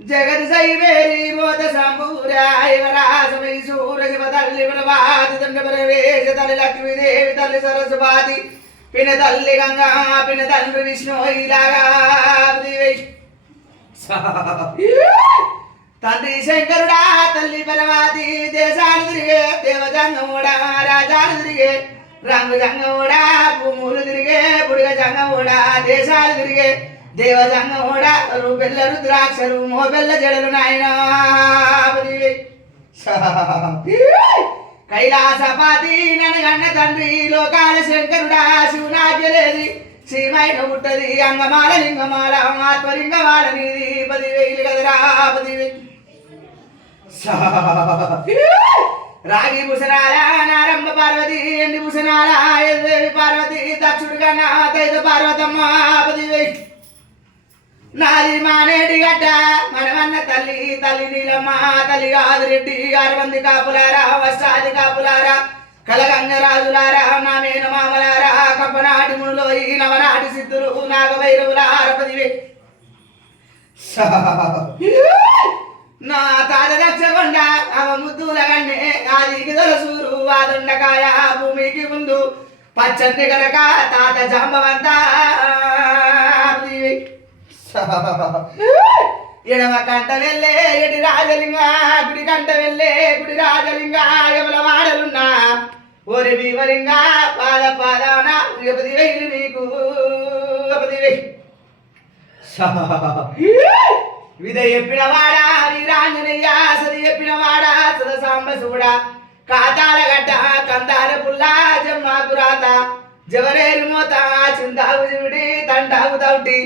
జగత్ సైవేరి మోత సంబూరాయవరాసమై సూరజ తల్లి ప్రభాతి దండ ప్రవేశ తల్లి లక్ష్మీదేవి తల్లి సరస్వతి పిన తల్లి గంగా పిన తండ్రి విష్ణు ఇలాగా తండ్రి శంకరుడా తల్లి పరమాతి దేశాలు తిరిగే దేవజంగముడా రాజాలు తిరిగే రంగు జంగముడా భూములు తిరిగే బుడిగ జంగముడా దేశాలు తిరిగే దేవజంగముడా రూపెల్ల రుద్రాక్షలు మోబెల్ల జడలు నాయనా కైలాసపాతి ననగన్న తండ్రి లోకాల శంకరుడా శివునాజ్యలేది శ్రీమైన పుట్టది అంగమాల లింగమాల ఆత్మలింగమాల నీది 10,000 కదరా 10,000 రాగి భూషణాల నారమ్మ పార్వతి ఎండి భూషణాల ఎల్దేవి పార్వతి దక్షుడు కన్నా దైత పార్వతమ్మ 10,000 నాది మానేటి గడ్డ మనమన్న తల్లి తల్లి నీలమ్మ తల్లి ఆదిరెడ్డి 6 మంది కాపులారా వస్తాది కాపులారా కలగంగరాజులారా నా మేన మామలారా కప్పనాటి మునులో ఈ నవనాటి సిద్ధులు నాగభైరవులార 10,000 నా తాత దక్షకొండ అవ ముద్దుల గన్నే ఆదికి దొలసూరు వాదొండకాయ భూమికి ముందు పచ్చని గరక తాత జాంబవంతా ఎడమ కంట వెళ్ళే ఎడి రాజలింగ గుడి కంట వెళ్ళే గుడి రాజలింగ ఎవల వాడలున్నా ఓరి బీవలింగ పాద పాదాన 10,000 నీకు 10,000 విధ చెప్పిన వాడా వీరాంజనేయ సది చెప్పిన వాడా సద సాంబ శివుడా కాతాల గడ్డ కందార పుల్లా జమ్మాకు రాత జవరేరు మోత చింతాగు చిమిడి తండాగు తౌటి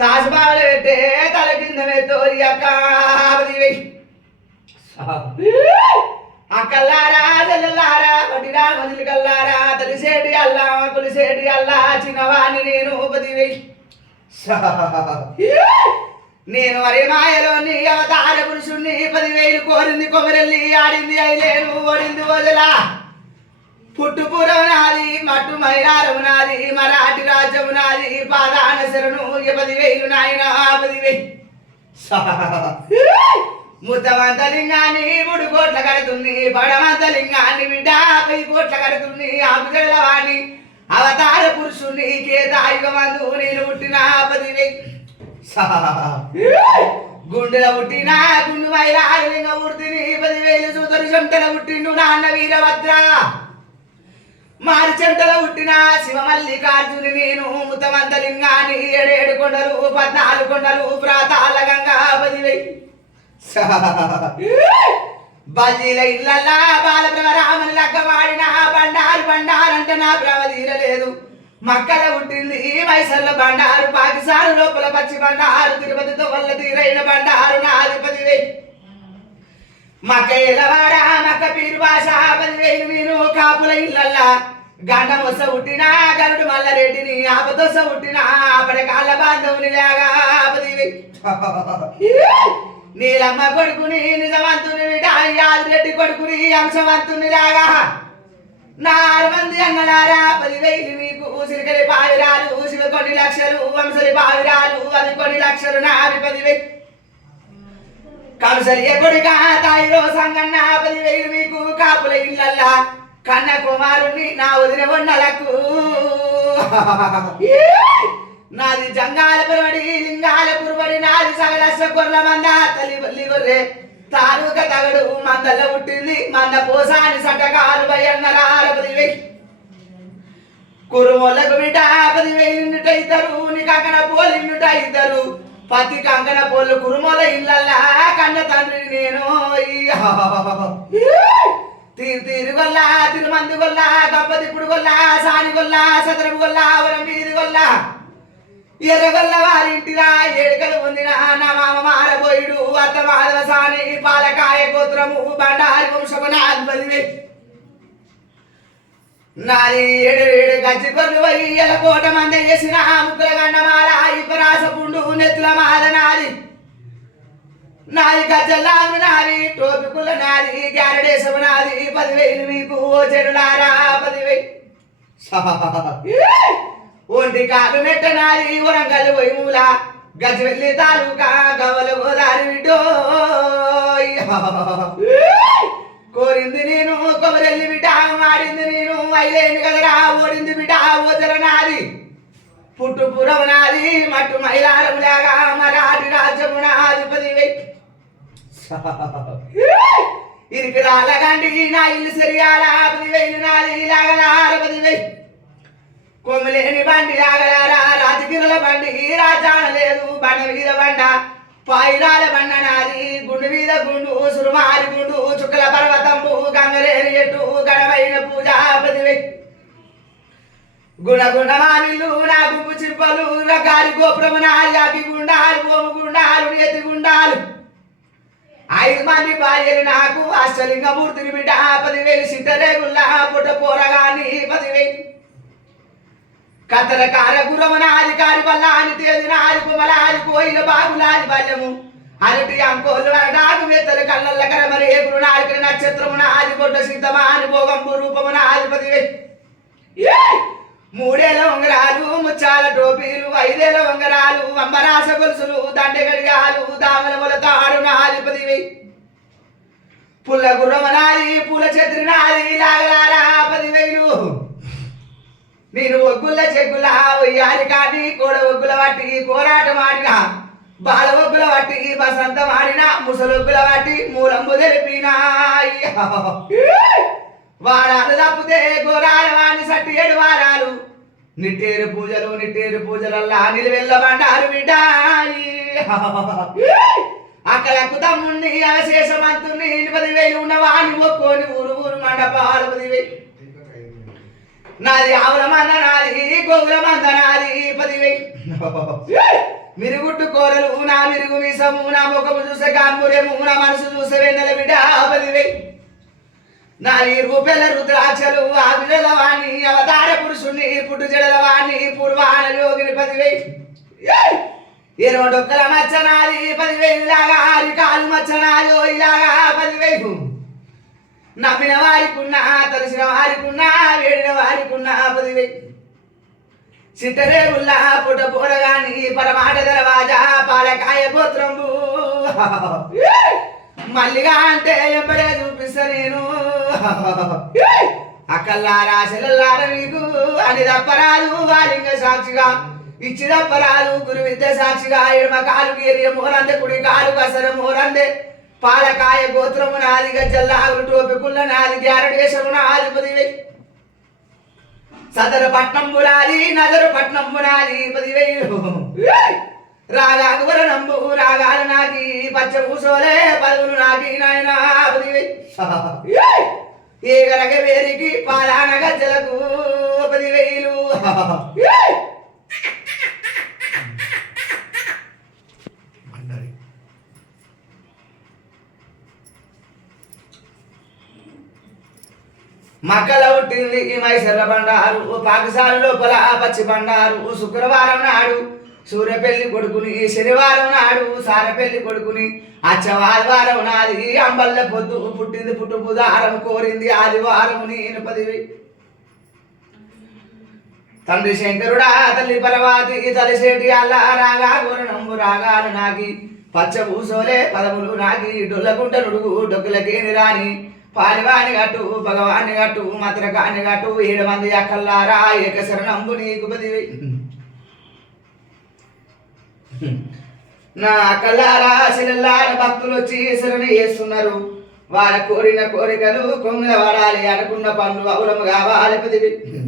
తాజ్బాలు పెట్టే తల కింద తోరి అక్కల్లారా చెల్లెల్లారా వడ్డిరా మజిలి కల్లారా తలిసేటి అల్లా కొలిసేటి అల్లా చిన్నవాణి నేను 10,000 నేను మరి మాయలోని అవతార పురుషుణ్ణి 10,000 కోరింది కొమరెల్లి ఆడింది అయిలేను ఓడింది వదలా పుట్టుపురం నాది మట్టు మైరారం నాది మరాఠి రాజ్యం నాది పాదాన శరణు 10,000 నాయన 10,000 ముత్తమంత లింగాన్ని 3 కోట్ల కడుతుంది పడమంత లింగాన్ని బిడ్డ 10 కోట్ల కడుతుంది ఆకుజడలవాణి అవతార పురుషుణ్ణి కేతాయుగమందు నేను పుట్టిన 10,000 గుండెల పుట్టిన గుండు మైరాలింగ పుట్టిని 10,000 చూతరు చెంటల పుట్టిండు నాన్న వీరభద్ర మారి చెంటల పుట్టిన శివమల్లికార్జుని నేను ముతమంత లింగాన్ని 7 కొండలు 14 కొండలు ప్రాతాల గంగా 10,000 బల్లీల ఇళ్ళల్లా బాలబ్రహ్మరామని లగ్గవాడిన బండారంటే నా భ్రమ తీరలేదు మక్కల పుట్టింది మైసర్ల బండారు పాకిస్తాన్ లోపల పచ్చి బండారు తిరుపతితో వల్ల తీరైన బండారు నాది 10,000 మక్క ఎలవాడ మక్క పీరు భాష 10,000 నేను కాపుల ఇళ్ళల్లా గండం వస పుట్టినా గరుడు మల్లరెడ్డిని ఆపదొస పుట్టినా ఆపడ కాళ్ళ బాంధవుని లాగా 10,000 నీలమ్మ కొడుకుని నిజవంతుని యాదిరెడ్డి కొడుకుని అంశవంతుని లాగా 4 మంది అన్నలారా 10,000 మీకు సిరికలి పావిరాలు శివ కొన్ని లక్షలు వంశలి పావిరాలు అవి కొన్ని లక్షలు నావి 10,000 కంసలి కొడుక తాయిరో సంగన్న 10,000 మీకు కాపుల ఇళ్ళల్లా కన్న కుమారుని నా వదిన వండలకు నాది జంగాల పురవడి లింగాల పురవడి నాది సగలస కొర్ల మంద తల్లి బల్లి గొర్రె తాలూక తగడు మందల పుట్టింది మంద పోసాని సటకాలు 10,000 కురుమొల్లకు బిడ్డ 10,000 ఇద్దరు నీ కంకణ పోలు ఇన్నుట ఇద్దరు పతి కంకణ పోలు కురుమొల ఇళ్ళల్లా కన్న తండ్రి నేను తీరుగొల్లా తిరుమంది గొల్లా గప్పదిప్పుడు గొల్లా సాని గొల్లా సదరపు గొల్లా వరం వీధి గొల్లా ఎర్రగొల్ల వారింటిలా ఏడుకలు పొందిన నా మామ మారబోయుడు అత్త మాధవ సాని పాలకాయ గోత్రము బండారి వంశము 10,000 నాది 7 గజ్జి కొర్లు వయ్యల కోట మంద చేసిన ముక్కుల గండమాల ఇప్పరాస పుండు నెత్తుల మాద నాది నాది గజ్జల్లాగు నాది టోపికుల నాది గ్యారడేశము నాది 10,000 మీకు ఓ చెడులారా 10,000 ఒంటి కాలు మెట్ట నాది వరంగల్ వైమూల గజవెల్లి తాలూకా గవల గోదారి విడో కోరింది నేను కొమరెల్లి బిడ్డ మాడింది నేను అయిలేని కదరా ఓడింది బిడ్డ ఓజల నాది పుట్టుపురం నాది మట్టు మైలారం లాగా మరాఠి రాజ్యము నాది 10,000 ఇరికి రాళ్ళగండి నా ఇల్లు సరియాల 10,000 నాది లాగలార 10,000 కొమ్మలేని బండి లాగలారా రాజగిరుల బండి రాజాన లేదు బండ మీద బండ పాయిరాల బండ నాది గుండు మీద గుండు సురుమారి గుండు చుక్కల పర్వతంబు గంగలేని ఎట్టు గణమైన పూజ 10,000 గుణగుణమానిల్లు నా గుంపు చిప్పలు రకారి గోపురము నాది అవి గుండాలు ఓము గుండాలు ఎత్తి గుండాలు 5 మంది భార్యలు నాకు అష్టలింగమూర్తిని బిడ్డ 10,000 సిట్టరేగుల్లా పుట్ట పోరగాని 10,000 కతర కార గురమనాది కారి బల్లాని తేది నాది కుమలాది కోయిల బాగులాది బల్యము అరటి అంకోలు అరటాకు మెత్తలు కళ్ళల్ల కరమరి ఏగురు నాడికి నక్షత్రము నాది గొడ్డ సీతమాని భోగంబు రూపము నాది 10,000 3 ఉంగరాలు ముచ్చాల టోపీలు 5 ఉంగరాలు అంబరాస గొలుసులు దండె గడియాలు దామల మొల తాడు నాది 10,000 పుల్ల గుర్రమ నాది పూల చెత్రి నాది లాగలారా 10,000 నేను ఒగ్గుల చెగ్గుల ఒయ్యాలి కానీ కోడ ఒగ్గుల వాటి కోరాటం ఆడిన బాల ఒగ్గుల వాటి బసంతం ఆడిన ముసలొగ్గుల వాటి మూలంబు తెలిపిన వారాలు తప్పితే గోరాల వాణి సట్టి 7 వారాలు నిట్టేరు పూజలల్లా నిలువెల్ల బండారు బిడ్డ అక్కలకు తమ్ముణ్ణి అవశేషమంతుణ్ణి 10,000 ఉన్నవాణి ఒక్కోని ఊరు మండపాలు 10,000 నాది ఆవుల మంద నాది గోగుల మంద నాది 10,000 మిరుగుట్టు కోరలు నా మిరుగు మీసము నా ముఖము చూసే గాంభుర్యము నా మనసు చూసే వెన్నెల బిడ్డ 10,000 నాది రూపెల రుద్రాక్షలు ఆ బిడ్డల వాణి అవతార పురుషుణ్ణి పుట్టు జడల వాణి పూర్వాన యోగిని 10,000 ఎరవడొక్కల మచ్చ నాది 10,000 లాగా కాలు మచ్చ నాదో ఇలాగా 10,000 నమ్మిన వారికున్నా తలసిన వారికున్నా వేడిన వారికున్నా 10,000 సిట్టరేగుల్లా పుట్ట పోరగాని పరమాట దరవాజా పాలకాయ గోత్రంబు మల్లిగా అంటే ఎంబడే చూపిస్తా నేను అక్కల్లారా చెల్లెల్లారా మీకు అని తప్పరాదు వాలింగ సాక్షిగా ఇచ్చి తప్పరాదు గురు విద్య సాక్షిగా ఎడమ కాలు గీరియ మోరందే కుడి కాలు కసర మోరందే పాలకాయ గోత్రము నాది గజ్జల్లాగు టోపికుల్ల నాది గ్యారడేశము నాది 10,000 సదర పట్నంబు నాది నగరు పట్నంబు నాది 10,000 రాగాగువర నంబు రాగాల నాకి పచ్చ పూసోలే పలుగులు నాకి నాయన 10,000 ఏగరగ వేరికి పాలాన గజ్జలకు 10,000 మక్కల పుట్టింది మైసర్ల బండారు పాకిస్తాన్ లోపల పచ్చి బండారు శుక్రవారం నాడు సూర్యపెళ్లి కొడుకుని శనివారం నాడు సారపెళ్లి కొడుకుని అచ్చవారం నాది అంబల్ల పొద్దు పుట్టింది పుట్టు బుధారం కోరింది ఆదివారం నేను 10,000 తండ్రి శంకరుడా తల్లి పరవాతి తలిసేటి అల్లా రాగా గోరణంబు రాగాలు నాకి పచ్చ పూసోలే పదములు నాకి డొల్లగుంట నుడుగు డొక్కులకేని రాని పాలివాణి గట్టు భగవాన్ని గట్టు మత్రకాన్ని గట్టు 7 మంది అక్కల్లారా ఏకశరణంబు నీకు 10,000 నా అక్కల్లారా శిలల్లార భక్తులు వచ్చి శరణి చేస్తున్నారు వారి కోరిన కోరికలు కొంగ వాడాలి అనుకున్న పనులు అవులము కావాలి 10,000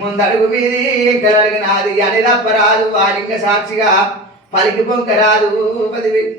ముందడుగు మీది కలిగినది అని తప్పరాదు వాలింగ సాక్షిగా పలికి పొంకరాదు 10,000